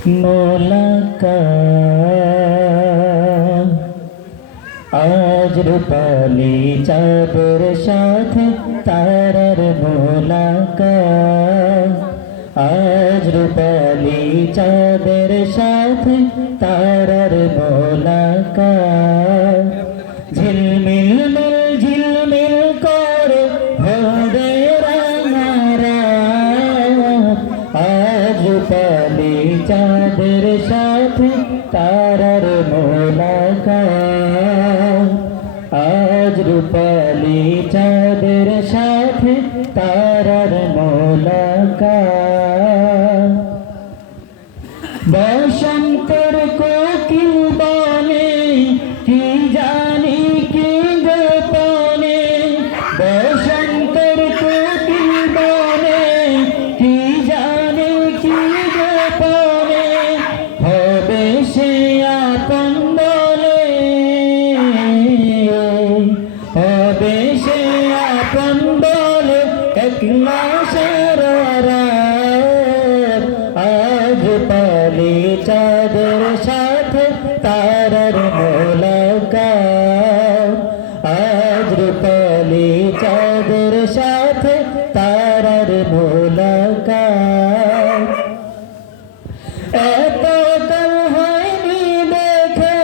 মোলাকাত আজ রূপালি চাঁদের সাথে তারার মোলাকা আজ রূপালি চাঁদের সাথে তারার মোলাকাত চাঁদের সাথে তারার আজ রূপালি চাঁদের সাথে তারার মোলাকাত আপন বলে একলা সারা আজ পালি চাঁদের সাথে তারার মোলাকাত। আজ পালি চাঁদের সাথে তারার মোলাকাত। এত কাল হয়নি দেখা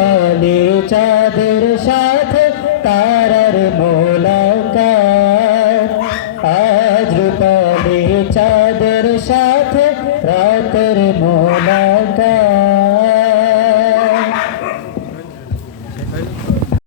পালে চাঁদের সাথে তারার মোলাকাত